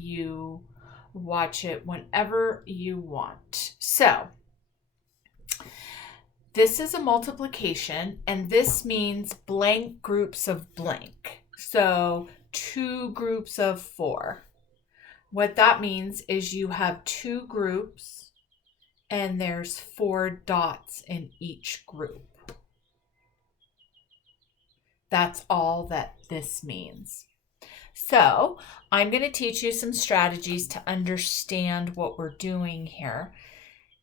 you watch it whenever you want. So this is a multiplication, and this means blank groups of blank. So 2 groups of 4. What that means is you have 2 groups, and there's 4 dots in each group. That's all that this means. So I'm going to teach you some strategies to understand what we're doing here.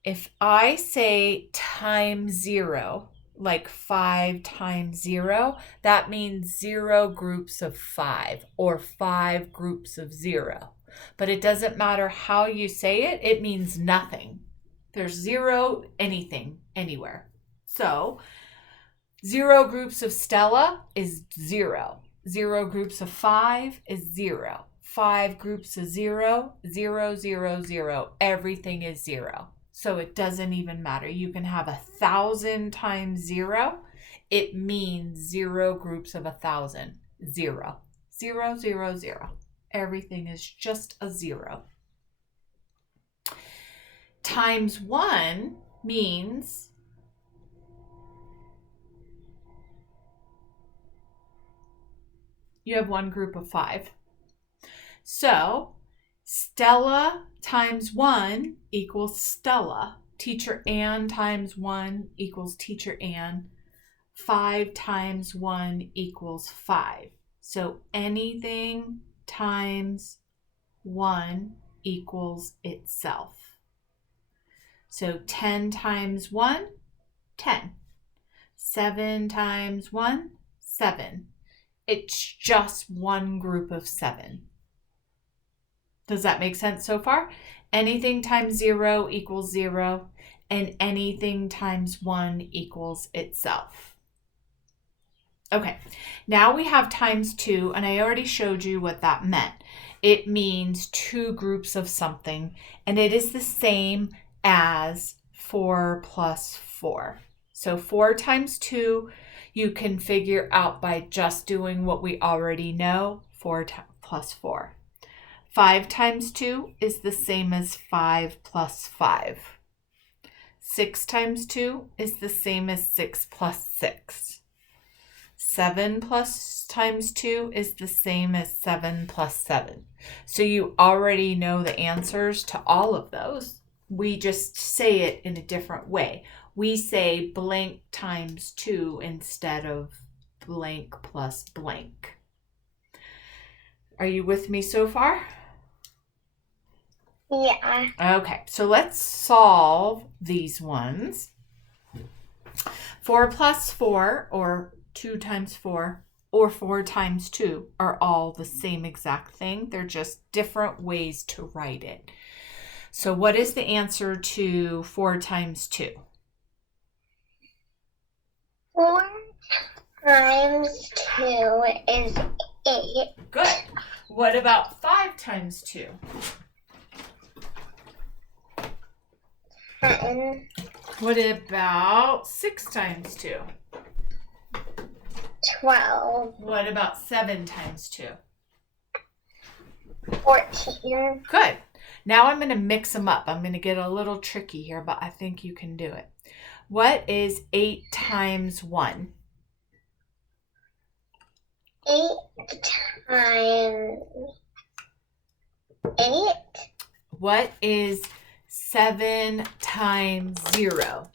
If I say times 0, like 5 times 0, that means 0 groups of 5 or 5 groups of 0. But it doesn't matter how you say it, it means nothing. There's 0 anything anywhere. So 0 groups of Stella is 0. 0 groups of 5 is 0. 5 groups of 0, 0, 0, 0. Everything is 0. So it doesn't even matter. You can have 1,000 times 0. It means 0 groups of 1,000. 0. 0, 0, 0. Everything is just a 0. Times 1 means you have 1 group of 5. So Stella times 1 equals Stella. Teacher Ann times 1 equals Teacher Ann. 5 times 1 equals 5. So anything times 1 equals itself. So 10 times 1, 10. 7 times 1, 7. It's just 1 group of 7. Does that make sense so far? Anything times 0 equals 0, and anything times 1 equals itself. Okay, now we have times 2, and I already showed you what that meant. It means 2 groups of something, and it is the same as 4 plus 4. So 4 times 2, you can figure out by just doing what we already know, 4 plus 4. 5 times 2 is the same as 5 plus 5. 6 times 2 is the same as 6 plus 6. 7 plus times 2 is the same as 7 plus 7. So you already know the answers to all of those. We just say it in a different way. We say blank times 2 instead of blank plus blank. Are you with me so far? Yeah. Okay, so let's solve these ones. 4 plus 4, or 2 times 4, or 4 times 2 are all the same exact thing. They're just different ways to write it. So what is the answer to 4 times 2? 4 times 2 is 8. Good. What about 5 times 2? 10. What about 6 times 2? 12. What about 7 times 2? 14. Good. Now I'm going to mix them up. I'm going to get a little tricky here, but I think you can do it. What is 8 times 1? 8 times 8. What is 7 times 0?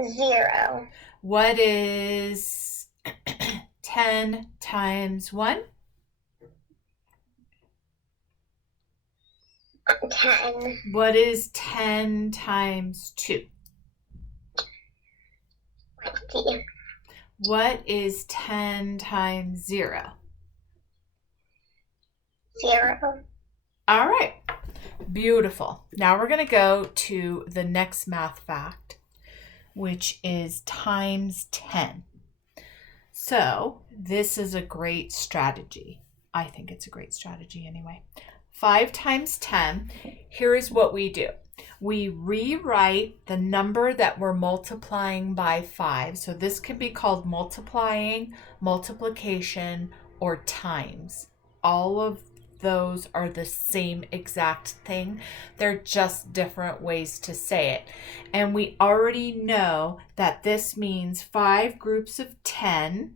0. What is 10 times 1? 10. What is 10 times 2? 20. What is 10 times 0? 0. All right. Beautiful. Now we're going to go to the next math fact, which is times 10. So this is a great strategy. I think it's a great strategy anyway. 5 times 10, here is what we do. we rewrite the number that we're multiplying by 5. So this could be called multiplying, multiplication, or times. All of those are the same exact thing. They're just different ways to say it. And we already know that this means 5 groups of 10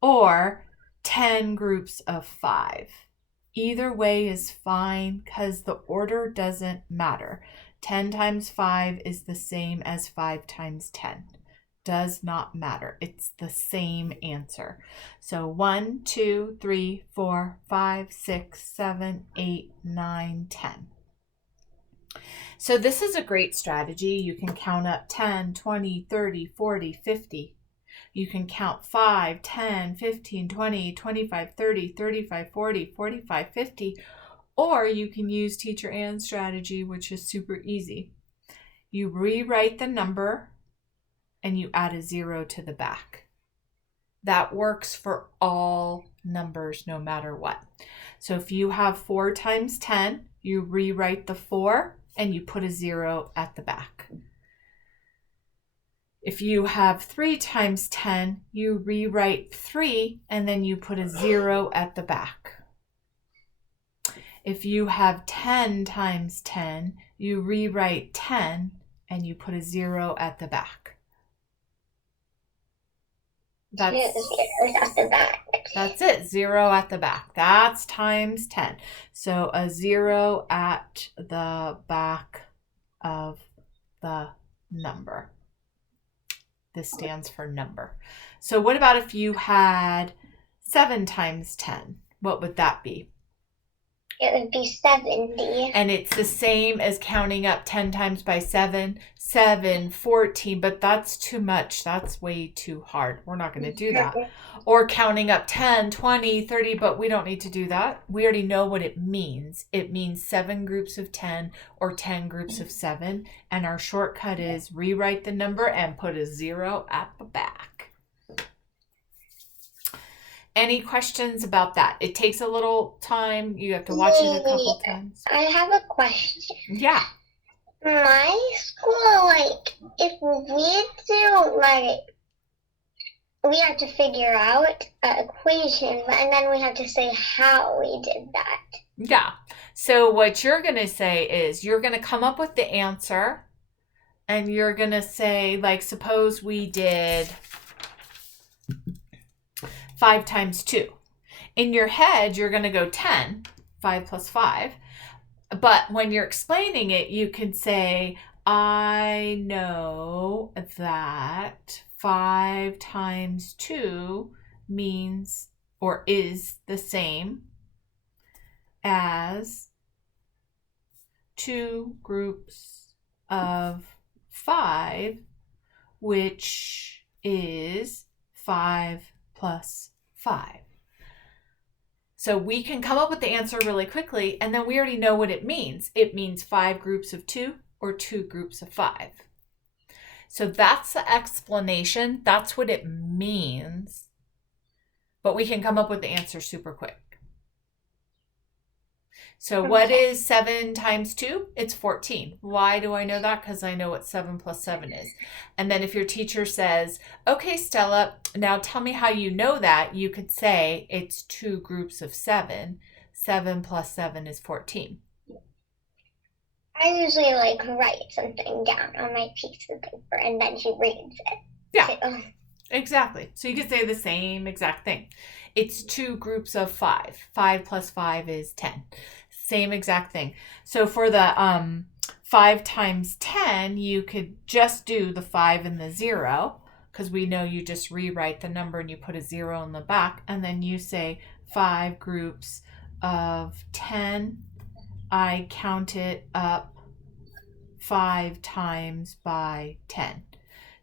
or 10 groups of 5. Either way is fine because the order doesn't matter. 10 times 5 is the same as 5 times 10. Does not matter. It's the same answer. So 1, 2, 3, 4, 5, 6, 7, 8, 9, 10. So this is a great strategy. You can count up 10, 20, 30, 40, 50. You can count 5, 10, 15, 20, 25, 30, 35, 40, 45, 50, or you can use Teacher Ann's strategy, which is super easy. You rewrite the number and you add a 0 to the back. That works for all numbers no matter what. So if you have 4 times 10, you rewrite the 4 and you put a 0 at the back. If you have 3 times 10, you rewrite 3 and then you put a 0 at the back. If you have 10 times 10, you rewrite 10 and you put a 0 at the back. That's at the back. That's it, 0 at the back. That's times 10. So a 0 at the back of the number. This stands for number. So what about if you had 7 times 10? What would that be? It would be 70. And it's the same as counting up 10 times by 7, 7, 14, but that's too much. That's way too hard. We're not going to do that. Or counting up 10, 20, 30, but we don't need to do that. We already know what it means. It means 7 groups of 10 or 10 groups of 7. And our shortcut is rewrite the number and put a 0 at the back. Any questions about that? It takes a little time. You have to watch it a couple times. I have a question. Yeah. My school, if we do, we have to figure out an equation, and then we have to say how we did that. Yeah. So what you're going to say is you're going to come up with the answer, and you're going to say, suppose we did 5 times 2. In your head, you're going to go 10, 5 plus 5. But when you're explaining it, you can say, I know that 5 times 2 means or is the same as 2 groups of 5, which is 5 plus 5. So we can come up with the answer really quickly, and then we already know what it means. It means 5 groups of 2 or 2 groups of 5. So that's the explanation. That's what it means. But we can come up with the answer super quick. So what is 7 times 2? It's 14. Why do I know that? Because I know what 7 plus 7 is. And then if your teacher says, okay, Stella, now tell me how you know that, you could say it's 2 groups of 7. 7 plus 7 is 14. I usually write something down on my piece of paper and then she reads it. Yeah, too. Exactly. So you could say the same exact thing. It's 2 groups of 5. 5 plus 5 is 10. Same exact thing. So for the 5 times 10, you could just do the 5 and the 0 because we know you just rewrite the number and you put a 0 in the back. And then you say 5 groups of 10. I count it up 5 times by 10.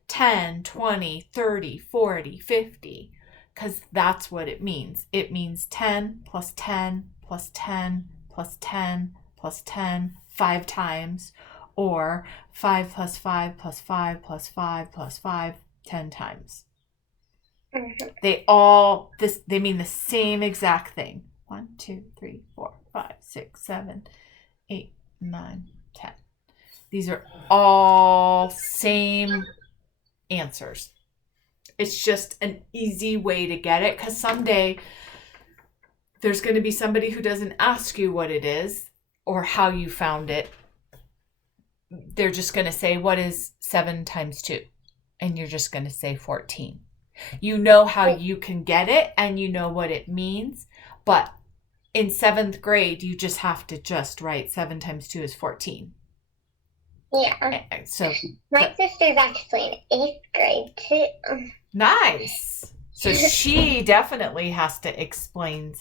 10, 20, 30, 40, 50, because that's what it means. It means 10 plus 10 plus 10 plus 10 plus 10 5 times, or 5 plus 5 plus 5 plus 5 plus 5 10 times. They mean the same exact thing. 1, 2, 3, 4, 5, 6, 7, 8, 9, 10. These are all same answers. It's just an easy way to get it, because someday there's going to be somebody who doesn't ask you what it is or how you found it. They're just going to say, what is 7 times 2? And you're just going to say 14. You know how you can get it and you know what it means, but in 7th grade, you just have to just write 7 times 2 is 14. Yeah. So my sister's actually in 8th grade too. Nice. So she definitely has to explain